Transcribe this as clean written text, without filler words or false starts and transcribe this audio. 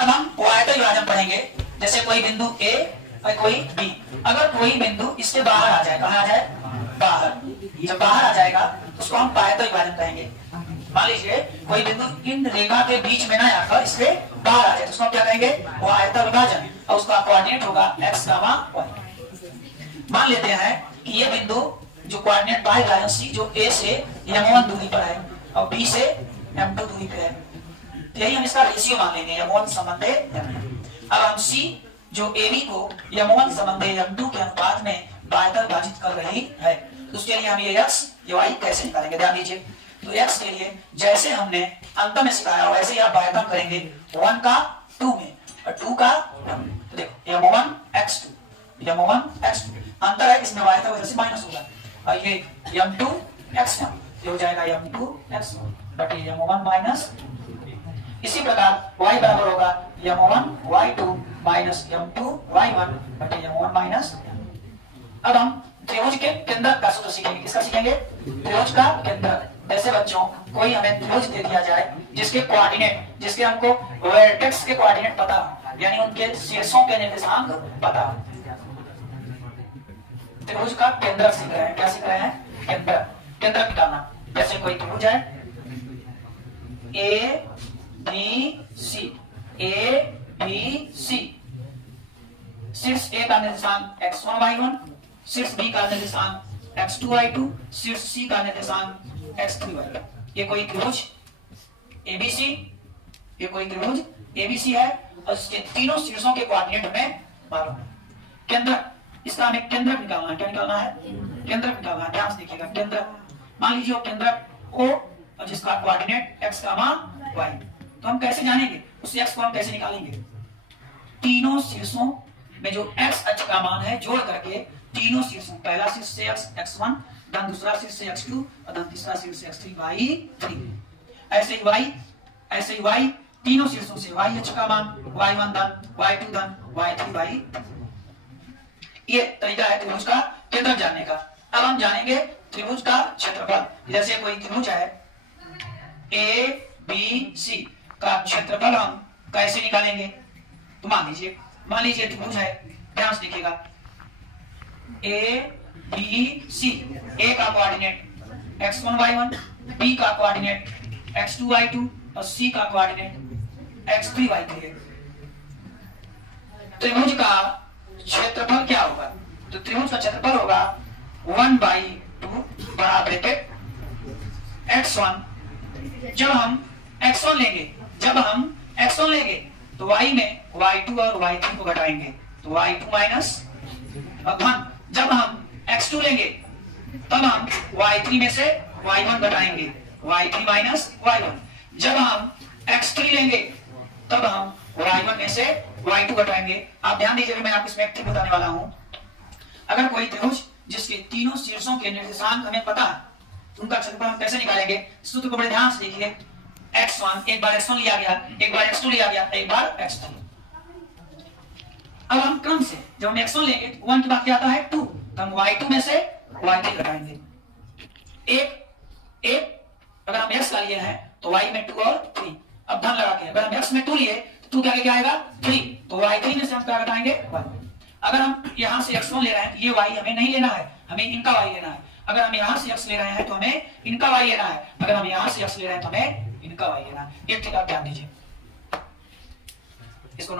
अब हम आयतन विभाजन पढ़ेंगे। जैसे कोई बिंदु ए और कोई बी, अगर कोई बिंदु इसके बाहर आ जाए, कहाँ आ जाए, बाहर, जब बाहर आ जाएगा तो उसको हम आयतन विभाजन कहेंगे। मान लीजिए कोई बिंदु इन रेखा के बीच में ना आकर इसके बाहर आ जाए तो उसको हम क्या कहेंगे, वो आयतन विभाजन, और उसका कोऑर्डिनेट होगा x, y। मान लेते हैं कि ये बिंदु जो कोऑर्डिनेट पाएगा सी, जो a से m1 दूरी पर है और b से m2 दूरी पे है, तो यही हम इसका रेशियो मान लेंगे, m1 संबंधे m2। अब हम c जो ab को m1 संबंधे m2 के अनुपात में आयतन विभाजित कर रही है, तो उसके लिए हम ये x ये y कैसे निकालेंगे, ध्यान दीजिए। तो x के लिए जैसे हमने अंत में सिखाया वैसे ही आप आयतन करेंगे 1 का 2 में और 2 का 1। तो देखो m1 x2, m1 x2 अंतर है, इसमें y था वजह से माइनस होगा, और ये m2 x1 ये हो जाएगा m2 x1 बटे m1 माइनस। इसी प्रकार y बराबर होगा m1 y2 minus m2 y1 बटे m1 माइनस। अब हम त्रिभुज के केंद्रक का सूत्र सीखेंगे। किसका सीखेंगे, त्रिभुज का केंद्रक। जैसे बच्चों कोई हमें त्रिभुज दे दिया जाए जिसके कोऑर्डिनेट, जिसके हमको वर्टेक्स के कोऑर्डिनेट पता हो, यानी उनके शीर्षों के निर्देशांक पता हो। त्रिभुज का केंद्रक सीख रहे हैं। क्या सीख रहे हैं, केंद्रक, केंद्रक निकालना। जैसे कोई त्रिभुज है A B C, A B C, शीर्ष ए का निर्देशांक x1 y1, शीर्ष बी का निर्देशांक x2 y2, शीर्ष सी का निर्देशांक x3 y2। ये कोई त्रिभुज ABC, ये कोई त्रिभुज ABC है और इसके तीनों शीर्षों के कोऑर्डिनेट हमें मालूम है। केंद्रक, इसका हमें केंद्रक निकालना है। क्या निकालना है, केंद्रक निकालना है। ध्यान से देखिएगा, केंद्रक मान लीजिए वो केंद्रक O और जिसका कोऑर्डिनेट x, y, तो हम कैसे जानेंगे उस x को हम कैसे निकालेंगे, तीनों शीर्षों में जो x अक्ष का मान है जोड़ करके तीनों शीर्षों, पहला शीर्ष से x1, धन दूसरा शीर्ष से x2 और धन तीसरा शीर्ष से x3 y3, ऐसे ही y तीनों शीर्षों से y अक्ष का मान y1 धन y2 धन y3 y। ये तरीका है त्रिभुज का केंद्रक जानने का। अब हम जानेंगे त्रिभुज का क्षेत्रफल। जैसे कोई त्रिभुज है ए बी सी का क्षेत्रफल हम कैसे निकालेंगे, तो मान लीजिए त्रिभुज है, ध्यान से देखिएगा, ए बी सी, ए का कोऑर्डिनेट x1 y1, बी का कोऑर्डिनेट x2 y2 और सी का कोऑर्डिनेट x3 y3 है। त्रिभुज का क्षेत्रफल क्या होगा, तो त्रिभुज का क्षेत्रफल होगा 1/2 बड़ा ब्रैकेट x1। जब हम x1 लेंगे तो y में y2 और y3 को घटाएंगे तो y2 माइनस, और धन जब हम x2 लेंगे तब हम y3 में से y1 घटाएंगे y3 माइनस y1। जब हम x3 लेंगे तब हम y1 में से y2 घटाएंगे। आप ध्यान दीजिए, मैं आपको इसमें एक ट्रिक बताने वाला हूं। अगर कोई त्रिभुज जिसके तीनों शीर्षों के निर्देशांक हमें पता है तो उनका क्षेत्रफल हम कैसे निकालेंगे, सूत्र को बड़े ध्यान से देखिए। x1, एक बार x1 लिया गया, एक बार x2 लिया गया, एक बार x3। अब हम क्रम से जब हम x1 लेंगे तो 1 के बाद क्या आता है 2, तो हम y2 में से y3 घटाएंगे। एक अगर हम x का लिए हैं तो y में 2 और 3, अब धन लगा के अगर हम x में 2 लिए तो 2 क्या आएगा 3, तो y3 में से हम क्या घटाएंगे 1। अगर हम यहाँ से x1 ले रहे हैं तो ये y हमें नहीं लेना है, हमें इनका y लेना है। अगर हम यहाँ से x ले रहे हैं तो हमें इनका y लेना है, अगर हम यहाँ से x ले रहे हैं तो हमें इनका y लेना है। ये ठीक आप ध्यान दीजिए।